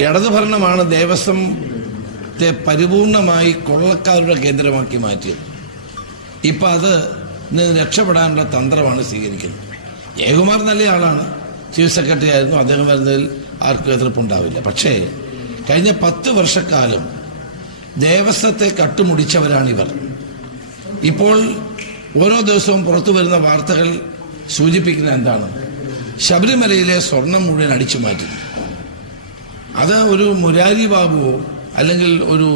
ഇടതുഭരണമാണ് ദേവസ്വത്തെ പരിപൂർണമായി കൊള്ളക്കാരുടെ കേന്ദ്രമാക്കി മാറ്റിയത്. ഇപ്പം അത് നിന്ന് രക്ഷപ്പെടാനുള്ള തന്ത്രമാണ് സ്വീകരിക്കുന്നത്. ജയകുമാർ നല്ല ആളാണ്. ചീഫ് സെക്രട്ടറി ആയിരുന്നു. അദ്ദേഹം വരുന്നതിൽ ആർക്കും എതിർപ്പുണ്ടാവില്ല. പക്ഷേ കഴിഞ്ഞ പത്ത് വർഷക്കാലം ദേവസ്വത്തെ കട്ടുമുടിച്ചവരാണിവർ. ഇപ്പോൾ ഓരോ ദിവസവും പുറത്തു വരുന്ന വാർത്തകൾ സൂചിപ്പിക്കുന്ന എന്താണ്? ശബരിമലയിലെ സ്വർണം മുഴുവൻ അടിച്ചു മാറ്റി. അത് ഒരു മുരാരി ബാബുവോ അല്ലെങ്കിൽ ഒരു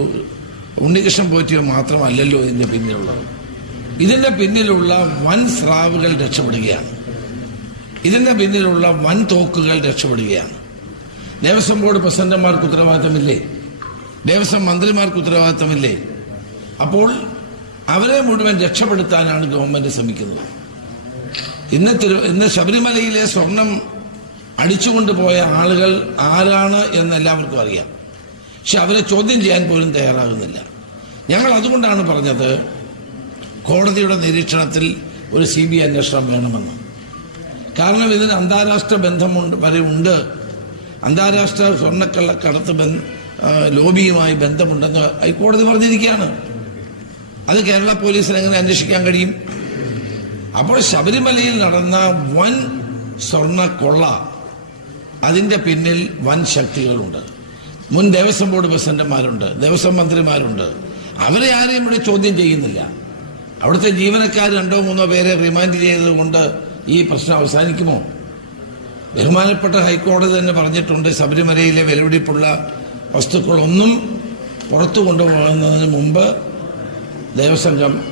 ഉണ്ണികൃഷ്ണൻ പോറ്റിയോ മാത്രമല്ലല്ലോ ഇതിന്റെ പിന്നിലുള്ളത്. ഇതിന്റെ പിന്നിലുള്ള വൻ സ്രാവുകൾ രക്ഷപ്പെടുകയാണ്. ഇതിന്റെ പിന്നിലുള്ള വൻ തോക്കുകൾ രക്ഷപ്പെടുകയാണ്. ദേവസ്വം ബോർഡ് പ്രസിഡന്റുമാർക്ക് ഉത്തരവാദിത്തമില്ലേ? ദേവസ്വം മന്ത്രിമാർക്ക് ഉത്തരവാദിത്തമില്ലേ? അപ്പോൾ അവരെ മുഴുവൻ രക്ഷപ്പെടുത്താനാണ് ഗവൺമെന്റ് ശ്രമിക്കുന്നത്. ഇന്ന് തിരു ഇന്ന് ശബരിമലയിലെ സ്വർണം അടിച്ചുകൊണ്ടുപോയ ആളുകൾ ആരാണ് എന്ന് എല്ലാവർക്കും അറിയാം. പക്ഷെ അവരെ ചോദ്യം ചെയ്യാൻ പോലും തയ്യാറാകുന്നില്ല. ഞങ്ങൾ അതുകൊണ്ടാണ് പറഞ്ഞത് കോടതിയുടെ നിരീക്ഷണത്തിൽ ഒരു സി ബി അന്വേഷണം വേണമെന്ന്. കാരണം ഇതിന് അന്താരാഷ്ട്ര ബന്ധമുണ്ട് വരെ ഉണ്ട്. അന്താരാഷ്ട്ര സ്വർണക്കള്ളക്കടത്ത് ബന്ധ ലോബിയുമായി ബന്ധമുണ്ടെന്ന് ഹൈക്കോടതി പറഞ്ഞിരിക്കുകയാണ്. അത് കേരള പോലീസിന് എങ്ങനെ അന്വേഷിക്കാൻ കഴിയും? അപ്പോൾ ശബരിമലയിൽ നടന്ന വൻ സ്വർണ അതിന്റെ പിന്നിൽ വൻ ശക്തികളുണ്ട്. മുൻ ദേവസ്വം ബോർഡ് പ്രസിഡന്റുമാരുണ്ട് ദേവസ്വം മന്ത്രിമാരുണ്ട്. അവരെ ആരെയും ഇവിടെ ചോദ്യം ചെയ്യുന്നില്ല. അവിടുത്തെ ജീവനക്കാർ രണ്ടോ മൂന്നോ പേരെ റിമാൻഡ് ചെയ്തതുകൊണ്ട് ഈ പ്രശ്നം അവസാനിക്കുമോ? ബഹുമാനപ്പെട്ട ഹൈക്കോടതി തന്നെ പറഞ്ഞിട്ടുണ്ട് ശബരിമലയിലെ വിലപിടിപ്പുള്ള വസ്തുക്കളൊന്നും പുറത്തു കൊണ്ടുപോകുന്നതിന് മുമ്പ് ദേവസ്വം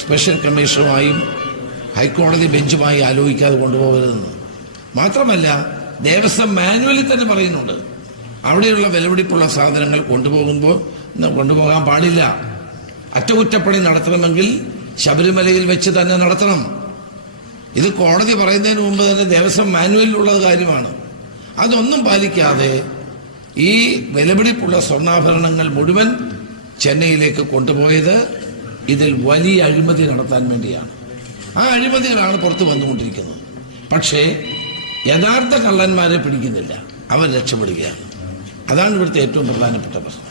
സ്പെഷ്യൽ കമ്മീഷണറുമായും ഹൈക്കോടതി ബെഞ്ചുമായി ആലോചിക്കാതെ കൊണ്ടുപോകരുതെന്ന്. മാത്രമല്ല ദേവസ്വം മാനുവലിൽ തന്നെ പറയുന്നുണ്ട്. അവിടെയുള്ള വിലപിടിപ്പുള്ള സാധനങ്ങൾ കൊണ്ടുപോകുമ്പോൾ കൊണ്ടുപോകാൻ പാടില്ല. അറ്റകുറ്റപ്പണി നടത്തണമെങ്കിൽ ശബരിമലയിൽ വെച്ച് തന്നെ നടത്തണം. ഇത് കോടതി പറയുന്നതിന് മുമ്പ് തന്നെ ദേവസ്വം മാനുവലിലുള്ള കാര്യമാണ്. അതൊന്നും പാലിക്കാതെ ഈ വിലപിടിപ്പുള്ള സ്വർണാഭരണങ്ങൾ മുഴുവൻ ചെന്നൈയിലേക്ക് കൊണ്ടുപോയത് ഇതിൽ വലിയ അഴിമതി നടത്താൻ വേണ്ടിയാണ്. ആ അഴിമതികളാണ് പുറത്തു വന്നുകൊണ്ടിരിക്കുന്നത്. പക്ഷേ യഥാർത്ഥ കള്ളന്മാരെ പിടിക്കുന്നില്ല. അവർ രക്ഷപ്പെടുകയാണ്. അതാണ് ഇവിടുത്തെ ഏറ്റവും പ്രധാനപ്പെട്ട പ്രശ്നം.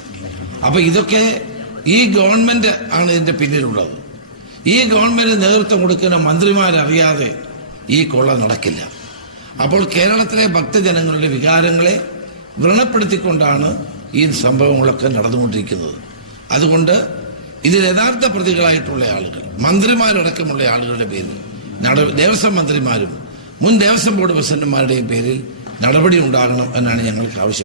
അപ്പൊ ഇതൊക്കെ ഈ ഗവൺമെന്റ് ആണ് ഇതിന്റെ പിന്നിലുള്ളത്. ഈ ഗവൺമെന്റ് നേതൃത്വം കൊടുക്കുന്ന മന്ത്രിമാരറിയാതെ ഈ കൊള്ള നടക്കില്ല. അപ്പോൾ കേരളത്തിലെ ഭക്തജനങ്ങളുടെ വികാരങ്ങളെ വ്രണപ്പെടുത്തിക്കൊണ്ടാണ് ഈ സംഭവങ്ങളൊക്കെ നടന്നുകൊണ്ടിരിക്കുന്നത്. അതുകൊണ്ട് ഇതിൽ യഥാർത്ഥ പ്രതികളായിട്ടുള്ള ആളുകൾ മന്ത്രിമാരടക്കമുള്ള ആളുകളുടെ പേരിൽ ദേവസ്വം മന്ത്രിമാരും മുൻ ദേവസ്വം ബോർഡ് പ്രസിഡന്റുമാരുടെയും പേരിൽ നടപടി ഉണ്ടാകണം എന്നാണ് ഞങ്ങൾക്ക് ആവശ്യം.